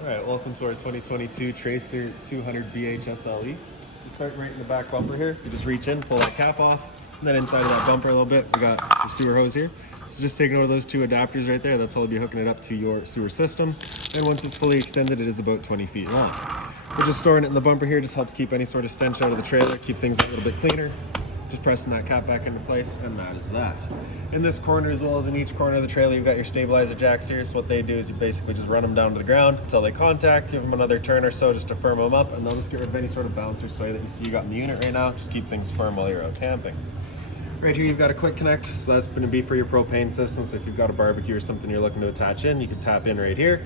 All right, welcome to our 2022 Tracer 200 BHSLE. So start right in the back bumper here. You just reach in, pull that cap off, and then inside of that bumper a little bit, we got your sewer hose here. So just taking over those two adapters right there, that's how you'll be hooking it up to your sewer system. And once it's fully extended, it is about 20 feet long. We're just storing it in the bumper here, just helps keep any sort of stench out of the trailer, keep things a little bit cleaner. Just pressing that cap back into place, and that is that. In this corner, as well as in each corner of the trailer, you've got your stabilizer jacks here. So what they do is you basically just run them down to the ground until they contact, give them another turn or so just to firm them up, and they'll just get rid of any sort of bounce or sway that you see you got in the unit right now. Just keep things firm while you're out camping. Right here, you've got a quick connect, so that's going to be for your propane system. So if you've got a barbecue or something you're looking to attach in, you can tap in right here.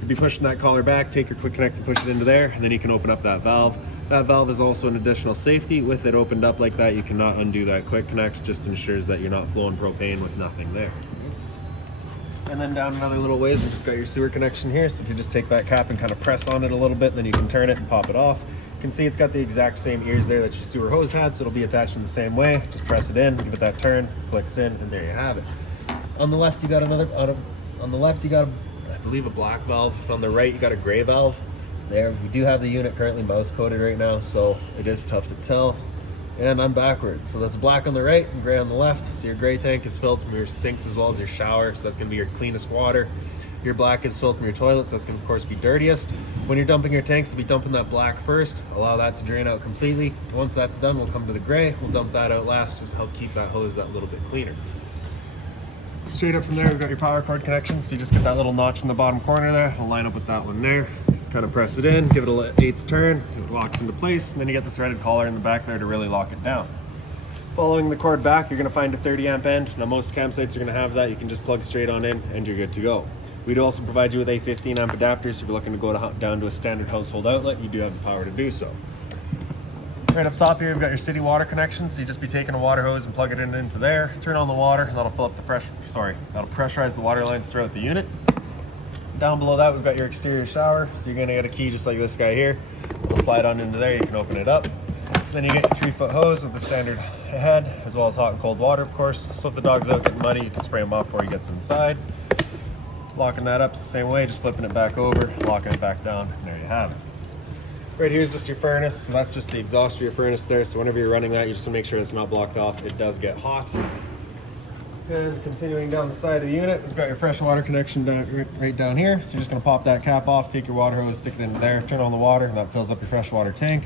You'd be pushing that collar back, take your quick connect and push it into there, and then you can open up that valve. That valve is also an additional safety. With it opened up like that, you cannot undo that quick connect. Just ensures that you're not flowing propane with nothing there. And then down another little ways, we just got your sewer connection here. So if you just take that cap and kind of press on it a little bit, then you can turn it and pop it off. You can see it's got the exact same ears there that your sewer hose had, so it'll be attached in the same way. Just press it in, give it that turn, clicks in, and there you have it. On the left, you got I believe a black valve. On the right, you got a gray valve. There, we do have the unit currently mouse coated right now, so it is tough to tell. And I'm backwards, so that's black on the right and gray on the left. So your gray tank is filled from your sinks as well as your shower, so that's gonna be your cleanest water. Your black is filled from your toilets, that's gonna of course be dirtiest. When you're dumping your tanks, you'll be dumping that black first, allow that to drain out completely. Once that's done, we'll come to the gray, we'll dump that out last just to help keep that hose that little bit cleaner. Straight up from there, we've got your power cord connection, so you just get that little notch in the bottom corner there. I'll line up with that one there. Just kind of press it in, give it a 1/8 turn, it locks into place, and then you get the threaded collar in the back there to really lock it down. Following the cord back, you're going to find a 30 amp end. Now most campsites are going to have that. You can just plug straight on in and you're good to go. We do also provide you with a 15 amp adapter, so if you're looking to go down to a standard household outlet, you do have the power to do so. Right up top here, we've got your city water connection, so you just be taking a water hose and plug it into there, turn on the water, and that'll fill up that'll pressurize the water lines throughout the unit. Down below that, we've got your exterior shower, so you're gonna get a key just like this guy here. It'll slide on into there, you can open it up. Then you get your 3-foot hose with the standard head, as well as hot and cold water, of course. So if the dog's out getting muddy, you can spray him off before he gets inside. Locking that up is the same way, just flipping it back over, locking it back down, and there you have it. Right here is just your furnace, so that's just the exhaust for your furnace there, so whenever you're running that, you just want to make sure it's not blocked off. It does get hot. And continuing down the side of the unit, we've got your fresh water connection right down here. So you're just going to pop that cap off, take your water hose, stick it into there, turn on the water, and that fills up your fresh water tank.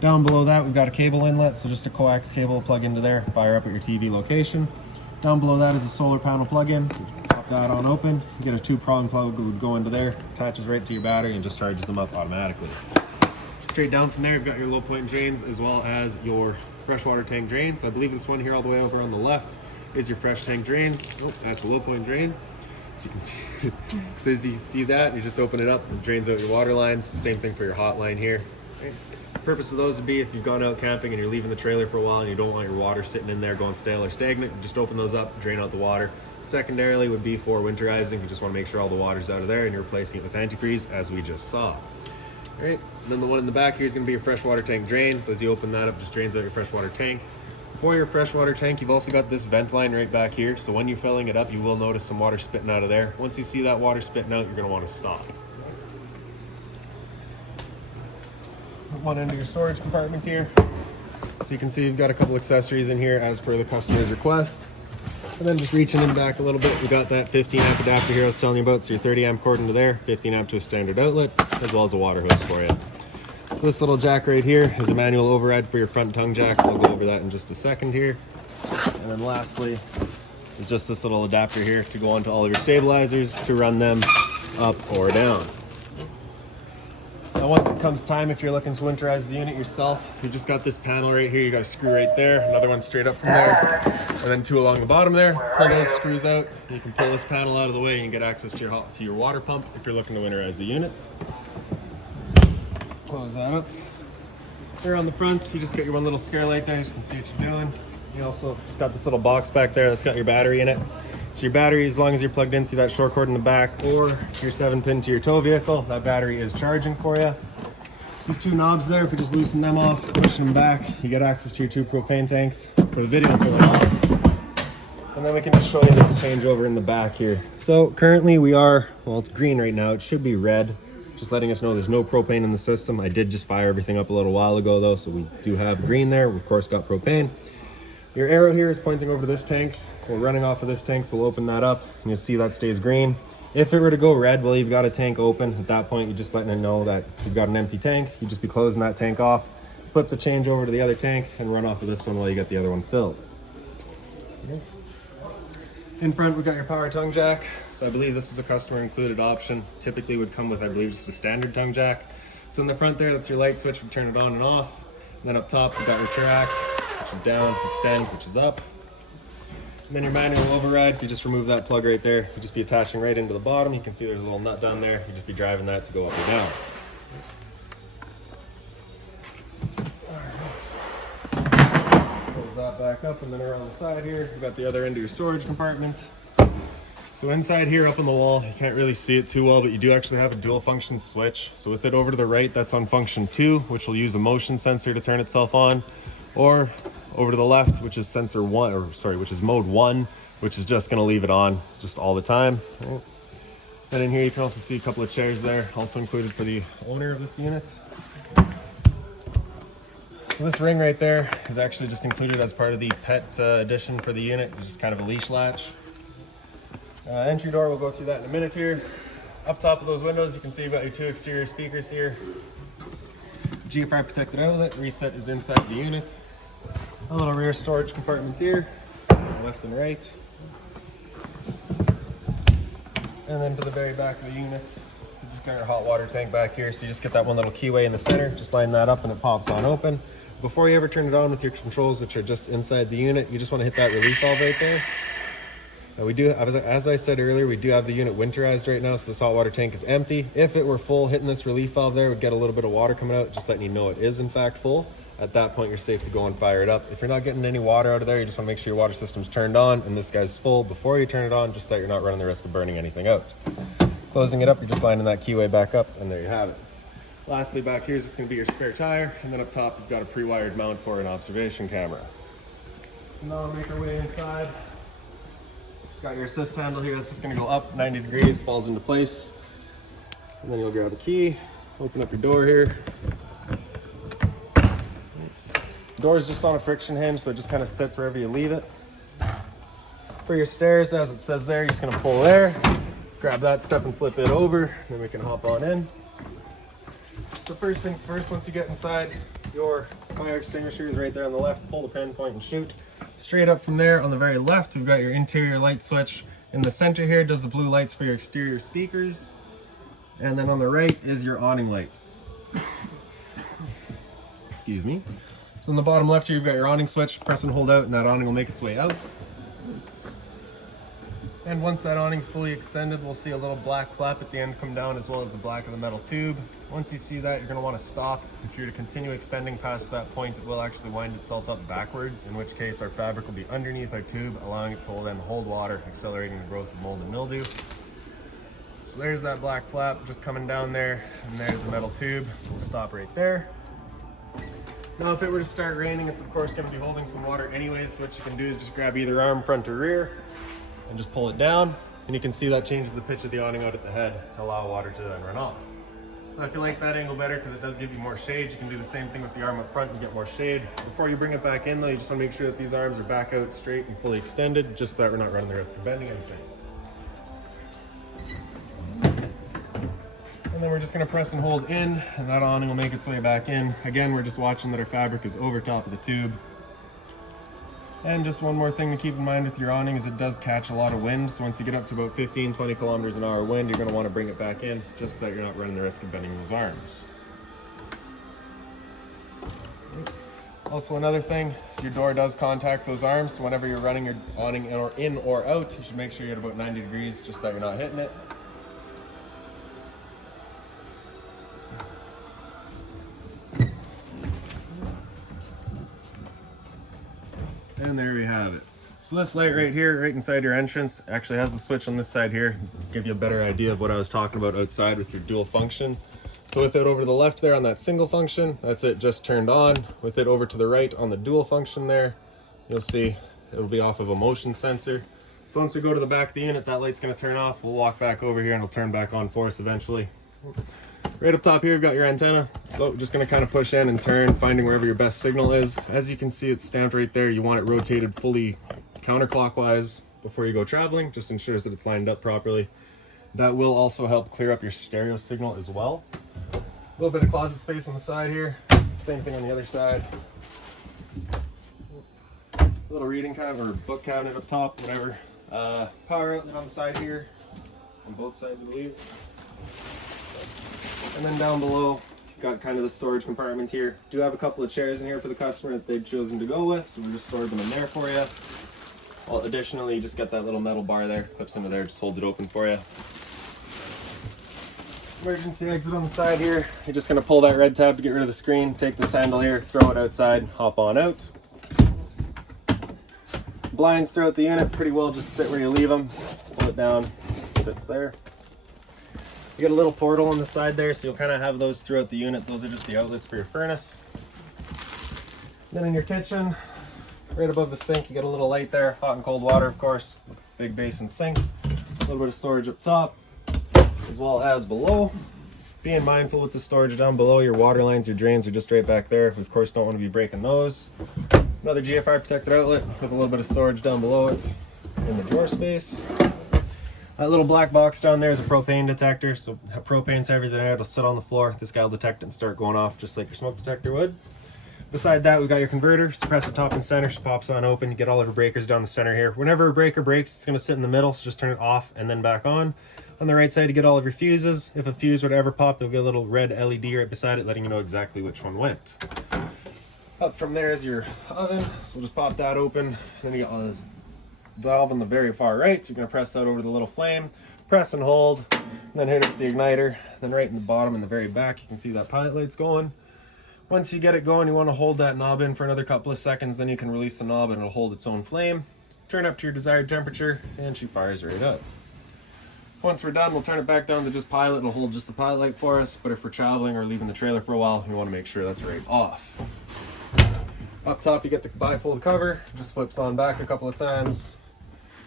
Down below that, we've got a cable inlet, so just a coax cable to plug into there, fire up at your TV location. Down below that is a solar panel plug-in, so pop that on open, you get a 2-prong plug would go into there, attaches right to your battery and just charges them up automatically. Straight down from there, you've got your low point drains as well as your freshwater tank drain. So I believe this one here all the way over on the left is your fresh tank drain. Oh, that's a low point drain. So you can see, so as you see that, you just open it up, it drains out your water lines. Same thing for your hot line here. Okay. The purpose of those would be if you've gone out camping and you're leaving the trailer for a while and you don't want your water sitting in there going stale or stagnant, you just open those up, drain out the water. Secondarily would be for winterizing. You just want to make sure all the water's out of there and you're replacing it with antifreeze as we just saw. All right, and then the one in the back here is going to be your freshwater tank drain. So as you open that up, just drains out your freshwater tank. For your freshwater tank, you've also got this vent line right back here. So when you're filling it up, you will notice some water spitting out of there. Once you see that water spitting out, you're going to want to stop. Move on into your storage compartment here. So you can see you've got a couple accessories in here as per the customer's request. And then just reaching in back a little bit, we got that 15 amp adapter here I was telling you about. So your 30 amp cord into there, 15 amp to a standard outlet, as well as a water hose for you. So this little jack right here is a manual override for your front tongue jack. I'll go over that in just a second here. And then lastly is just this little adapter here to go onto all of your stabilizers to run them up or down. Now once it comes time, if you're looking to winterize the unit yourself, you just got this panel right here. You got a screw right there, another one straight up from there, and then 2 along the bottom there. Pull those screws out. You can pull this panel out of the way and get access to your water pump if you're looking to winterize the unit. Close that up. Here on the front, you just got your one little scare light there, so you can see what you're doing. You also just got this little box back there that's got your battery in it. So your battery, as long as you're plugged in through that short cord in the back or your 7-pin to your tow vehicle, that battery is charging for you. These 2 knobs there, if you just loosen them off, pushing them back, you get access to your 2 propane tanks. For the video, pull it off. And then we can just show you this changeover in the back here. So currently we are, well, it's green right now. It should be red. just letting us know there's no propane in the system. I did just fire everything up a little while ago though, so we do have green there. We of course got propane. Your arrow here is pointing over to this tank. We're running off of this tank, so we'll open that up and you'll see that stays green. If it were to go red, well, you've got a tank open. At that point, you're just letting it know that you've got an empty tank. You just be closing that tank off, flip the change over to the other tank and run off of this one while you get the other one filled. Okay. In front, we've got your power tongue jack. So I believe this is a customer included option. Typically would come with, I believe, just a standard tongue jack. So in the front there, that's your light switch to turn it on and off. And then up top, we've got retract, which is down, extend, which is up. And then your manual override, if you just remove that plug right there, you just be attaching right into the bottom. You can see there's a little nut down there. You just be driving that to go up or down. Close that back up, and then around the side here, you've got the other end of your storage compartment. So inside here up on the wall, you can't really see it too well, but you do actually have a dual function switch. So with it over to the right, that's on function 2, which will use a motion sensor to turn itself on, or over to the left, which is sensor 1, or sorry, which is mode 1, which is just gonna leave it on just all the time. Right. And in here you can also see a couple of chairs there, also included for the owner of this unit. So this ring right there is actually just included as part of the pet edition for the unit. It's just kind of a leash latch. Entry door, we'll go through that in a minute here. Up top of those windows, you can see you've got your 2 exterior speakers here. GFI protected outlet, reset is inside the unit. A little rear storage compartments here, left and right. And then to the very back of the unit, you just got your hot water tank back here. So you just get that one little keyway in the center, just line that up and it pops on open. Before you ever turn it on with your controls, which are just inside the unit, you just want to hit that relief valve right there. We do, as I said earlier, we do have the unit winterized right now, so the salt water tank is empty. If it were full, hitting this relief valve there would get a little bit of water coming out, just letting you know it is in fact full. At that point, you're safe to go and fire it up. If you're not getting any water out of there, you just want to make sure your water system's turned on and this guy's full before you turn it on, just so that you're not running the risk of burning anything out. Closing it up, you're just lining that keyway back up, and there you have it. Lastly, back here is just going to be your spare tire, and then up top, you've got a pre-wired mount for an observation camera. And now I'll make our way inside. Got your assist handle here, that's just going to go up 90 degrees, falls into place. And then you'll grab a key, open up your door here. The door is just on a friction hinge, so it just kind of sits wherever you leave it. For your stairs, as it says there, you're just going to pull there, grab that step and flip it over, then we can hop on in. So first things first, once you get inside, your fire extinguisher is right there on the left. Pull the pin, point, and shoot. Straight up from there, on the very left, we've got your interior light switch. In the center here does the blue lights for your exterior speakers. And then on the right is your awning light. Excuse me. So in the bottom left here, you've got your awning switch. Press and hold out, and that awning will make its way out. And once that awning's fully extended, we'll see a little black flap at the end come down, as well as the black of the metal tube. Once you see that, you're going to want to stop. If you're to continue extending past that point, it will actually wind itself up backwards, in which case our fabric will be underneath our tube, allowing it to then hold water, accelerating the growth of mold and mildew. So there's that black flap just coming down there, and there's the metal tube. So we'll stop right there. Now, if it were to start raining, it's of course going to be holding some water anyways. So what you can do is just grab either arm, front or rear, and just pull it down, and you can see that changes the pitch of the awning out at the head to allow water to then run off. Now, if you like that angle better because it does give you more shade, you can do the same thing with the arm up front and get more shade. Before you bring it back in though, you just want to make sure that these arms are back out straight and fully extended, just so that we're not running the risk of bending anything. And then we're just going to press and hold in, and that awning will make its way back in. Again, we're just watching that our fabric is over top of the tube. And just one more thing to keep in mind with your awning is it does catch a lot of wind. So once you get up to about 15-20 kilometers an hour wind, you're going to want to bring it back in, just so that you're not running the risk of bending those arms. Also, another thing is your door does contact those arms. So whenever you're running your awning in or out, you should make sure you're at about 90 degrees, just so that you're not hitting it. And there we have it. So this light right here, right inside your entrance, actually has the switch on this side here. Give you a better idea of what I was talking about outside with your dual function. So with it over to the left there on that single function, that's it just turned on. With it over to the right on the dual function there, you'll see it'll be off of a motion sensor. So once we go to the back of the unit, that light's gonna turn off. We'll walk back over here and it'll turn back on for us eventually. Right up top here, you've got your antenna. So just gonna kind of push in and turn, finding wherever your best signal is. As you can see, it's stamped right there. You want it rotated fully counterclockwise before you go traveling, just ensures that it's lined up properly. That will also help clear up your stereo signal as well. A little bit of closet space on the side here. Same thing on the other side. A little reading cabinet or book cabinet up top, whatever. Power outlet on the side here, on both sides, I believe. And then down below, got kind of the storage compartment here. Do have a couple of chairs in here for the customer that they've chosen to go with, so we just stored them in there for you. Well, additionally, you just got that little metal bar there, clips into there, just holds it open for you. Emergency exit on the side here. You're just gonna pull that red tab to get rid of the screen, take this handle here, throw it outside, hop on out. Blinds throughout the unit, pretty well just sit where you leave them. Pull it down, sits there. You got a little portal on the side there, so you'll kind of have those throughout the unit. Those are just the outlets for your furnace. Then in your kitchen, right above the sink, you got a little light there. Hot and cold water, of course. Big basin sink. A little bit of storage up top, as well as below. Being mindful with the storage down below, your water lines, your drains are just right back there. We, of course, don't want to be breaking those. Another GFI protected outlet with a little bit of storage down below it in the drawer space. That little black box down there is a propane detector, so propane's heavier than air. It'll sit on the floor. This guy will detect it and start going off just like your smoke detector would. Beside that, we've got your converter. Suppress the top and center, so pops on open. You get all of your breakers down the center here. Whenever a breaker breaks, it's going to sit in the middle, so just turn it off and then back on. On the right side, you get all of your fuses. If a fuse were to ever pop, you'll get a little red LED right beside it, letting you know exactly which one went. Up from there is your oven, so we'll just pop that open. Then you got this valve on the very far right, so you're going to press that over the little flame, press and hold, and then hit it with the igniter. Then right in the bottom in the very back, you can see that pilot light's going. Once you get it going, you want to hold that knob in for another couple of seconds, then you can release the knob and it'll hold its own flame. Turn up to your desired temperature, and she fires right up. Once we're done, we'll turn it back down to just pilot. It'll hold just the pilot light for us, but if we're traveling or leaving the trailer for a while, you want to make sure that's right off. Up top, you get the bifold cover, just flips on back a couple of times.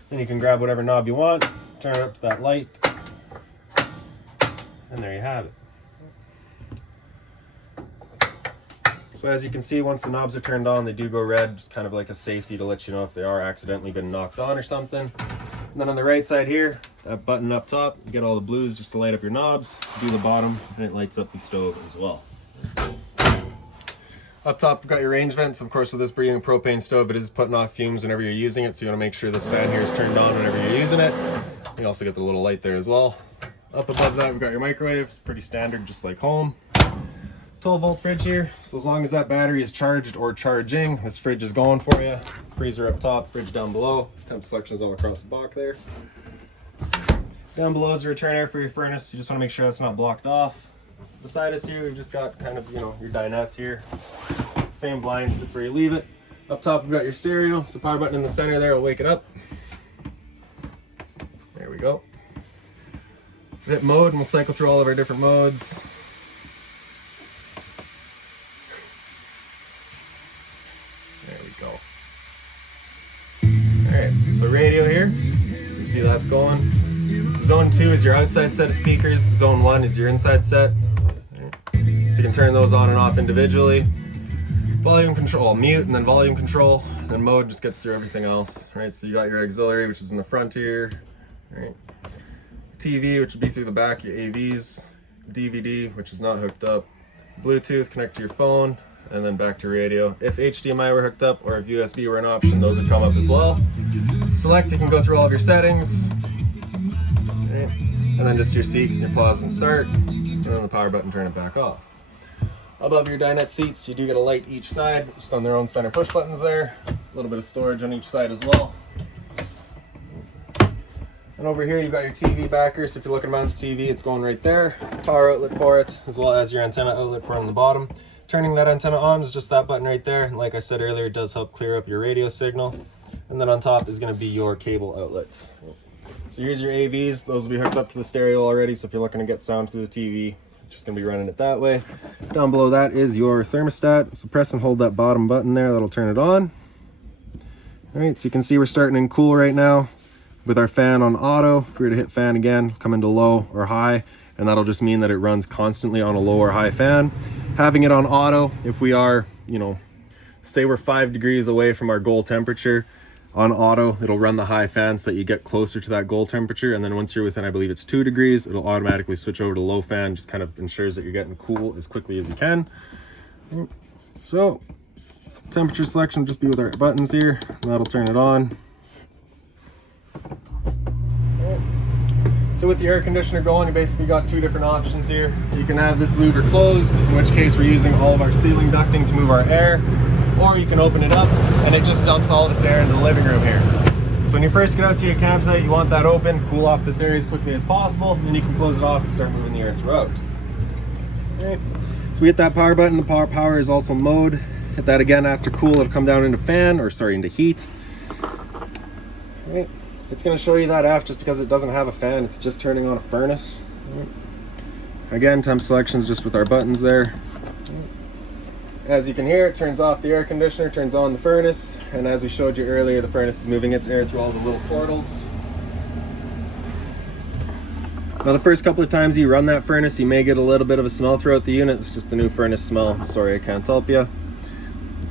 Then you can grab whatever knob you want, turn it up to that light, and there you have it. So as you can see, once the knobs are turned on, they do go red, just kind of like a safety to let you know if they are accidentally been knocked on or something. And then on the right side here, that button up top, you get all the blues just to light up your knobs. Do the bottom, and it lights up the stove as well. Up top, we've got your range vents. Of course, with this being a propane stove, it is putting off fumes whenever you're using it, so you want to make sure this fan here is turned on whenever you're using it. You also get the little light there as well. Up above that, we've got your microwave. It's pretty standard, just like home. 12-volt fridge here, so as long as that battery is charged or charging, this fridge is going for you. Freezer up top, fridge down below. Temp selection is all across the box there. Down below is the return air for your furnace. You just want to make sure that's not blocked off. Beside us here, we've just got kind of, your dinettes here. Same blind, sits where you leave it. Up top, we've got your stereo. So power button in the center there will wake it up. There we go. Hit mode, and we'll cycle through all of our different modes. There we go. Alright, so radio here. You can see that's going. So zone 2 is your outside set of speakers. Zone 1 is your inside set. Right. So you can turn those on and off individually. Volume control, mute, and then volume control. And then mode just gets through everything else. Right, so you got your auxiliary, which is in the front here. Right. TV, which would be through the back, your AVs. DVD, which is not hooked up. Bluetooth, connect to your phone. And then back to radio. If HDMI were hooked up or if USB were an option, those would come up as well. Select, you can go through all of your settings. Okay. And then just your seats, your pause and start. And then the power button, turn it back off. Above your dinette seats, you do get a light each side, just on their own center push buttons there. A little bit of storage on each side as well. And over here, you've got your TV backer. So if you're looking to mount the TV, it's going right there. Power outlet for it, as well as your antenna outlet for it on the bottom. Turning that antenna on is just that button right there. And like I said earlier, it does help clear up your radio signal. And then on top is going to be your cable outlet. So here's your AVs. Those will be hooked up to the stereo already. So if you're looking to get sound through the TV, just going to be running it that way. Down below that is your thermostat. So press and hold that bottom button there. That'll turn it on. All right, so you can see we're starting in cool right now with our fan on auto. If we were to hit fan again, come into low or high. and that'll just mean that it runs constantly on a low or high fan. Having it on auto, if we are, you know, say we're 5 degrees away from our goal temperature, on auto it'll run the high fan so that you get closer to that goal temperature, and then once you're within, I believe it's 2 degrees, it'll automatically switch over to low fan. Just kind of ensures that you're getting cool as quickly as you can. So temperature selection will just be with our buttons here, and that'll turn it on. So with the air conditioner going, you basically got 2 different options here. You can have this louver closed, in which case we're using all of our ceiling ducting to move our air, or you can open it up and it just dumps all of its air into the living room here. So when you first get out to your campsite, you want that open, cool off this area as quickly as possible, and then you can close it off and start moving the air throughout. Okay. So we hit that power button. The power is also mode. Hit that again after cool, it'll come down into fan, or sorry, into heat. Okay. It's going to show you that F just because it doesn't have a fan, it's just turning on a furnace. Again, temp selections just with our buttons there. As you can hear, it turns off the air conditioner, turns on the furnace, and as we showed you earlier, the furnace is moving its air through all the little portals. Now the first couple of times you run that furnace, you may get a little bit of a smell throughout the unit. It's just a new furnace smell. Sorry, I can't help you.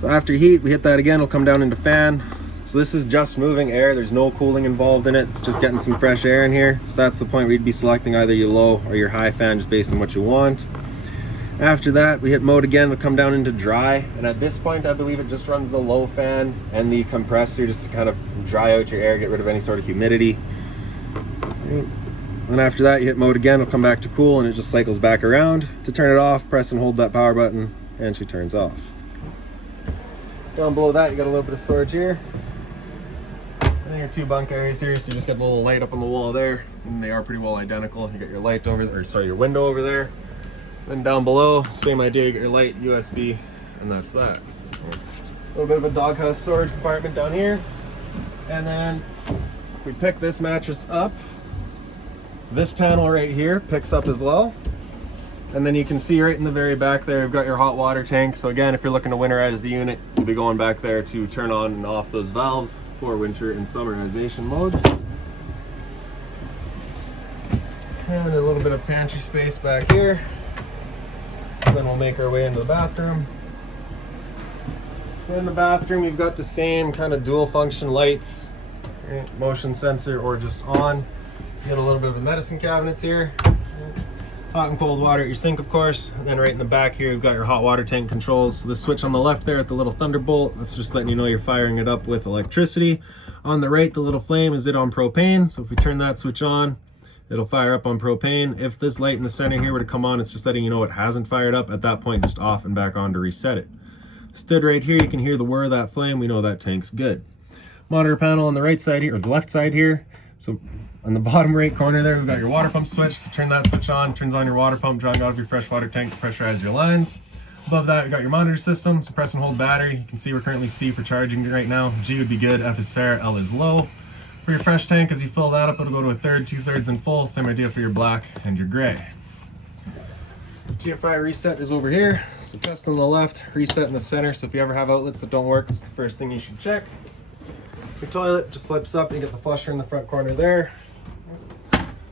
So after heat, we hit that again, it'll come down into fan. So this is just moving air, there's no cooling involved in it, it's just getting some fresh air in here. So that's the point where you'd be selecting either your low or your high fan just based on what you want. After that, we hit mode again, we'll come down into dry, and at this point I believe it just runs the low fan and the compressor just to kind of dry out your air, get rid of any sort of humidity. And after that, you hit mode again, it'll come back to cool, and it just cycles back around. To turn it off, press and hold that power button, and she turns off. Down below that, you got a little bit of storage here. And then your 2 bunk areas here, so you just got a little light up on the wall there, and they are pretty well identical. You got your light over there, or sorry, your window over there. Then down below, same idea, you got your light, USB, and that's that. A little bit of a doghouse storage compartment down here. And then if we pick this mattress up, this panel right here picks up as well. And then you can see right in the very back there, you've got your hot water tank. So again, if you're looking to winterize the unit, you'll be going back there to turn on and off those valves for winter and summerization modes. And a little bit of pantry space back here. And then we'll make our way into the bathroom. So in the bathroom, you've got the same kind of dual function lights, right? Motion sensor or just on. You got a little bit of a medicine cabinet here. Hot and cold water at your sink, of course. And then right in the back here, you've got your hot water tank controls. So the switch on the left there at the little thunderbolt, that's just letting you know you're firing it up with electricity. On the right, the little flame is it on propane. So if we turn that switch on, it'll fire up on propane. If this light in the center here were to come on, it's just letting you know it hasn't fired up. At that point, just off and back on to reset it. Stood right here, you can hear the whir of that flame. We know that tank's good. Monitor panel on the right side here, or the left side here. So on the bottom right corner there, we've got your water pump switch. So turn that switch on, turns on your water pump, drawing out of your freshwater tank to pressurize your lines. Above that, we've got your monitor system. So press and hold battery. You can see we're currently C for charging right now. G would be good, F is fair, L is low. For your fresh tank, as you fill that up, it'll go to 1/3, 2/3 and full. Same idea for your black and your gray. GFI reset is over here. So test on the left, reset in the center. So if you ever have outlets that don't work, it's the first thing you should check. Your toilet just flips up, you get the flusher in the front corner there.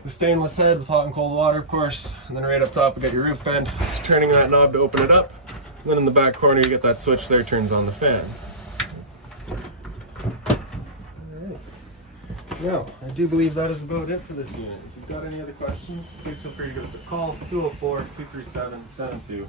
The stainless head with hot and cold water, of course. And then right up top, we got your roof vent. Just turning that knob to open it up. And then in the back corner, you get that switch there, turns on the fan. Now, I do believe that is about it for this unit. If you've got any other questions, please feel free to give us a call, 204-237-7272.